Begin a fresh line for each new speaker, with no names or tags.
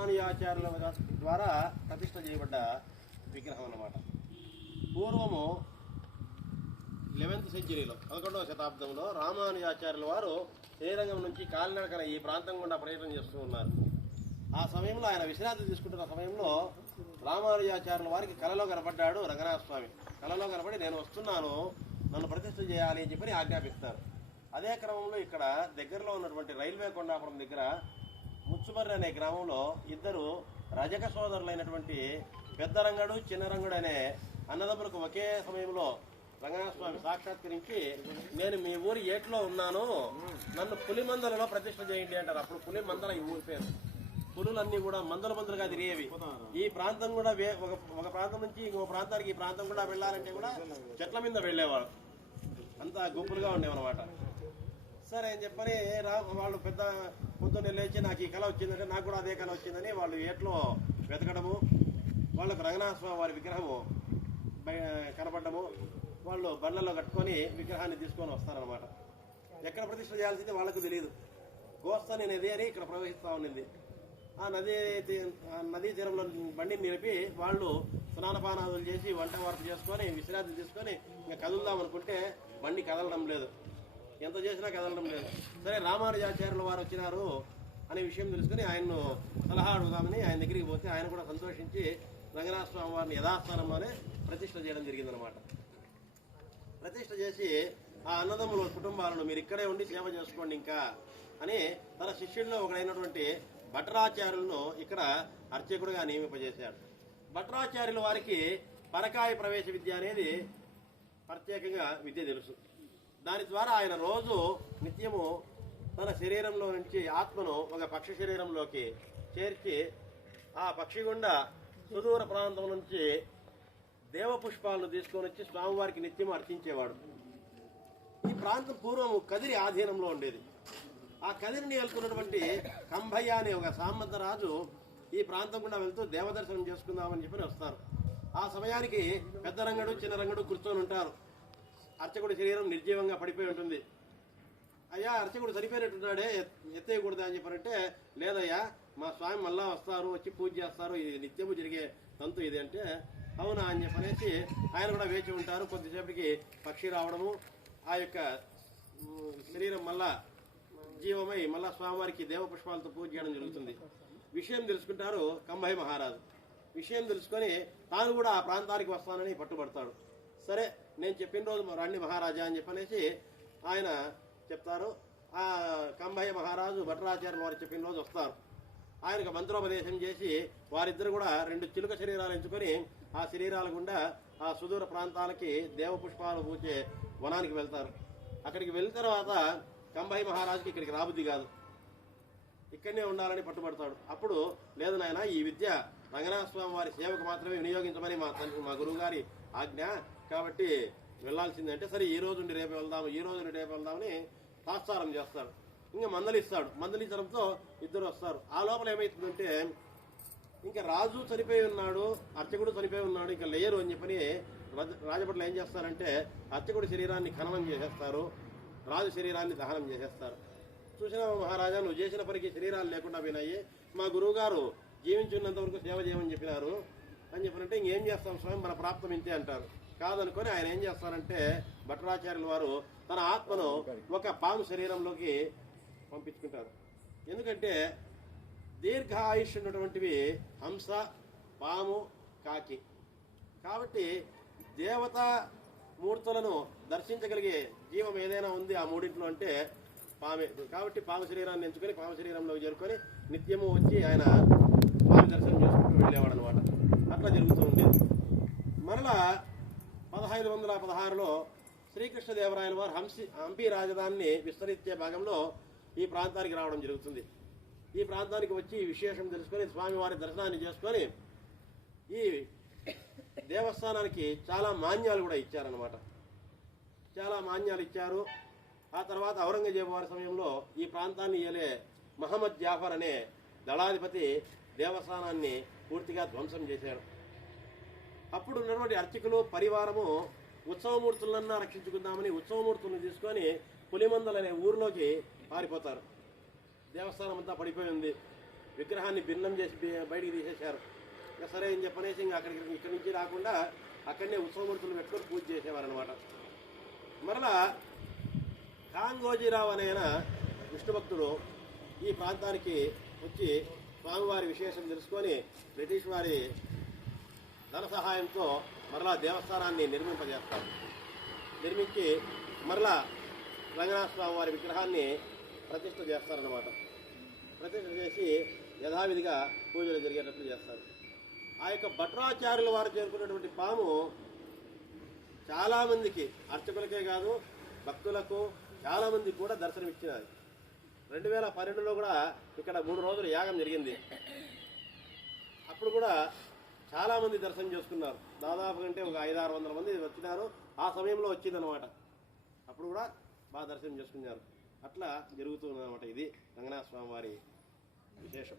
ఆచార్యుల ద్వారా ప్రతిష్ట చేయబడ్డ విగ్రహం అన్నమాట. పూర్వము లెవెన్త్ సెంచరీలో పదకొండవ శతాబ్దంలో రామానుజాచార్యుల వారు శ్రీరంగం నుంచి కాలినడకన ఈ ప్రాంతం గుండా పర్యటన చేస్తూ ఉన్నారు. ఆ సమయంలో ఆయన విశ్రాంతి తీసుకుంటున్న సమయంలో రామానుజాచార్యుల వారికి కలలో కనపడ్డాడు రంగనాథ స్వామి. కలలో కనపడి నేను వస్తున్నాను నన్ను ప్రతిష్ట చేయాలి అని చెప్పి ఆజ్ఞాపిస్తారు. అదే క్రమంలో ఇక్కడ దగ్గరలో ఉన్నటువంటి రైల్వే కొండాపురం దగ్గర ముచ్చుబర్రి అనే గ్రామంలో ఇద్దరు రజక సోదరులైనటువంటి పెద్ద రంగడు చిన్న రంగడు అనే అన్నదమ్ములకు ఒకే సమయంలో రంగనాథ స్వామి సాక్షాత్కరించి నేను మీ ఊరి ఏట్లో ఉన్నాను. నన్ను పులి మందలలో ప్రతిష్ట చేయండి అంటారు. అప్పుడు పులి మందల ఈ ఊరి పేరు. పులులన్నీ కూడా మందల మందలుగా తిరిగేవి. ఈ ప్రాంతం కూడా ఒక ఒక ప్రాంతం నుంచి ఇంకో ప్రాంతానికి ఈ ప్రాంతం కూడా వెళ్ళాలంటే కూడా చెట్ల మీద వెళ్ళేవాడు అంతా గుంపులుగా ఉండేవన్నమాట. సరే అని చెప్పని రా వాళ్ళు పెద్ద పొద్దున్నే లేచి నాకు ఈ కళ వచ్చిందంటే నాకు కూడా అదే కళ వచ్చిందని వాళ్ళు ఏట్లో వెతకడము వాళ్ళకు రంగనాథ స్వామి వారి విగ్రహము కనపడము వాళ్ళు బండ్లలో కట్టుకొని విగ్రహాన్ని తీసుకొని వస్తారనమాట ఎక్కడ ప్రతిష్ట చేయాల్సింది వాళ్ళకు తెలియదు గోస్తని నది అని ఇక్కడ ప్రవహిస్తూ ఉండింది ఆ నది ఆ నదీ తీరంలో బండిని నిలిపి వాళ్ళు స్నానపానాదులు చేసి వంట వరకు చేసుకొని విశ్రాంతి తీసుకొని ఇంకా కదులుదాం అనుకుంటే బండి కదలడం లేదు. ఎంత చేసినా కదలడం లేదు. సరే రామానుజాచార్యుల వారు వచ్చినారు అనే విషయం తెలుసుకుని ఆయన్ను సలహా అడుగుదామని ఆయన దగ్గరికి పోతే ఆయన కూడా సంతోషించి రంగనాథ స్వామి వారిని యథాస్థానంలోనే ప్రతిష్ట చేయడం జరిగిందనమాట ప్రతిష్ట చేసి ఆ అన్నదమ్ముల కుటుంబాలను మీరు ఇక్కడే ఉండి సేవ చేసుకోండి ఇంకా అని తన శిష్యుల్లో ఒకడైనటువంటి భట్రాచార్యులను ఇక్కడ అర్చకుడుగా నియమింపజేశాడు. భట్రాచార్యుల వారికి పరకాయ ప్రవేశ విద్య అనేది ప్రత్యేకంగా విద్య తెలుసు. దాని ద్వారా ఆయన రోజు నిత్యము తన శరీరంలో నుంచి ఆత్మను ఒక పక్షి శరీరంలోకి చేర్చి ఆ పక్షి గుండా సుదూర ప్రాంతం నుంచి దేవ పుష్పాలను తీసుకొని వచ్చి స్వామివారికి నిత్యం అర్చించేవాడు. ఈ ప్రాంతం పూర్వం కదిరి ఆధీనంలో ఉండేది. ఆ కదిరిని వెళ్తున్నటువంటి కంభయ్య అనే ఒక సామంత రాజు ఈ ప్రాంతం గుండా వెళ్తూ దేవదర్శనం చేసుకుందామని చెప్పి వస్తారు. ఆ సమయానికి పెద్ద రంగడు చిన్న రంగడు కూర్చొని ఉంటారు. అర్చకుడి శరీరం నిర్జీవంగా పడిపోయి ఉంటుంది. అయ్యా అర్చకుడు చనిపోయినట్టున్నాడే ఎత్తేయకూడదా అని చెప్పారంటే లేదయ్యా మా స్వామి మళ్ళా వస్తారు వచ్చి పూజ చేస్తారు ఇది నిత్యము జరిగే తంతు ఇది అంటే అవునా అని చెప్పనేసి ఆయన కూడా వేచి ఉంటారు. కొద్దిసేపటికి పక్షి రావడము ఆ యొక్క శరీరం మళ్ళా జీవమై మళ్ళా స్వామివారికి దేవ పుష్పాలతో పూజ చేయడం జరుగుతుంది. విషయం తెలుసుకుంటారు కంభయ్య మహారాజు. విషయం తెలుసుకొని తాను కూడా ఆ ప్రాంతానికి వస్తానని పట్టుబడతాడు. సరే నేను చెప్పిన రోజు రండి మహారాజా అని చెప్పనేసి ఆయన చెప్తారు. ఆ కంభయ్య మహారాజు భట్రాచార్యులు వారు చెప్పిన రోజు వస్తారు. ఆయనకు మంత్రోపదేశం చేసి వారిద్దరు కూడా రెండు చిలుక శరీరాలు ఎంచుకొని ఆ శరీరాల గుండా ఆ సుదూర ప్రాంతాలకి దేవ పుష్పాలు పూచే వనానికి వెళ్తారు. అక్కడికి వెళ్ళిన తర్వాత కంబాయి మహారాజుకి ఇక్కడికి రాబుద్ది కాదు. ఇక్కడనే ఉండాలని పట్టుబడతాడు. అప్పుడు లేదు నాయన ఈ విద్య రంగనాథ స్వామి వారి సేవకు మాత్రమే వినియోగించమని మా మా గురువు గారి ఆజ్ఞ కాబట్టి వెళ్ళాల్సిందే అంటే సరే ఈ రోజు నుండి రేపు వెళ్దాము ఈ రోజు నుండి రేపు వెళ్దామని తాత్సారం చేస్తాడు ఇంకా మందలిస్తాడు. మందలించడంతో ఇద్దరు వస్తారు. ఆ లోపల ఏమైతుందంటే ఇంకా రాజు చనిపోయి ఉన్నాడు అర్చకుడు చనిపోయి ఉన్నాడు ఇంకా లేయరు అని చెప్పని రాజ- ఏం చేస్తారంటే అర్చకుడి శరీరాన్ని ఖననం చేసేస్తారు రాజు శరీరాన్ని దహనం చేసేస్తారు. చూసిన మహారాజా నువ్వు చేసిన పనికి శరీరాలు లేకుండా పోయినాయి. మా గురువు గారు జీవించున్నంత వరకు సేవ చేయమని చెప్పినారు. అని చెప్పినంటే ఇంకేం చేస్తాం? స్వామి మన ప్రాప్తం ఇంతే అంటారు. కాదనుకొని ఆయన ఏం చేస్తారంటే భట్టాచార్యుల వారు తన ఆత్మను ఒక పాము శరీరంలోకి పంపించుకుంటారు. ఎందుకంటే దీర్ఘ ఆయుష్ ఉన్నటువంటివి హంస పాము కాకి. కాబట్టి దేవతా మూర్తులను దర్శించగలిగే జీవం ఏదైనా ఉంది ఆ మూడింట్లో అంటే పామే. కాబట్టి పాము శరీరాన్ని ఎంచుకొని పాము శరీరంలో చేరుకొని నిత్యము వచ్చి ఆయన పాము దర్శనం చేసుకుంటూ వెళ్ళేవాడు అనమాట అట్లా జరుగుతూ ఉండేది. మరలా పదహైదు వందల పదహారులో శ్రీకృష్ణదేవరాయల వారు హంసి హంపి రాజధానిని విస్తరించే భాగంలో ఈ ప్రాంతానికి రావడం జరుగుతుంది. ఈ ప్రాంతానికి వచ్చి విశేషం తెలుసుకొని స్వామివారి దర్శనాన్ని చేసుకొని ఈ దేవస్థానానికి చాలా మాన్యాలు కూడా ఇచ్చారనమాట చాలా మాన్యాలు ఇచ్చారు. ఆ తర్వాత ఔరంగజేబు వారి సమయంలో ఈ ప్రాంతాన్ని ఏలే మహమ్మద్ జాఫర్ అనే దళాధిపతి దేవస్థానాన్ని పూర్తిగా ధ్వంసం చేశారు. అప్పుడు ఉన్నటువంటి అర్చకులు పరివారము ఉత్సవమూర్తులన్నా రక్షించుకుందామని ఉత్సవమూర్తులను తీసుకొని పులిమందల్ అనే ఊరిలోకి పారిపోతారు. దేవస్థానం అంతా పడిపోయింది విగ్రహాన్ని భిన్నం చేసి బయటికి తీసేశారు. ఇంకా సరే అని చెప్పనేసి ఇంకా అక్కడికి ఇక్కడి నుంచి రాకుండా అక్కడనే ఉత్సవమూర్తులు పెట్టుకొని పూజ చేసేవారు అనమాట మరలా కాంగోజీరావు అనే విష్ణు భక్తుడు ఈ ప్రాంతానికి వచ్చి స్వామివారి విశేషం తెలుసుకొని బ్రిటిష్ వారి ధన సహాయంతో మరలా దేవస్థానాన్ని నిర్మింపజేస్తారు. నిర్మించి మరలా రంగనాథ స్వామి వారి విగ్రహాన్ని ప్రతిష్ట చేస్తారన్నమాట. ప్రతిష్ట చేసి యథావిధిగా పూజలు జరిగేటట్లు చేస్తారు. ఆ యొక్క భట్రాచార్యుల వారు చేరుకున్నటువంటి పాము చాలామందికి అర్చకులకే కాదు భక్తులకు చాలామందికి కూడా దర్శనమిచ్చినది. రెండు వేల పన్నెండులో కూడా ఇక్కడ మూడు రోజులు యాగం జరిగింది. అప్పుడు కూడా చాలామంది దర్శనం చేసుకున్నారు. దాదాపు కంటే ఒక ఐదు ఆరు వందల మంది వచ్చినారు. ఆ సమయంలో వచ్చిందనమాట అప్పుడు కూడా బాగా దర్శనం చేసుకున్నారు. అట్లా జరుగుతుందన్నమాట ఇది రంగనాథ స్వామి వారి విశేషం.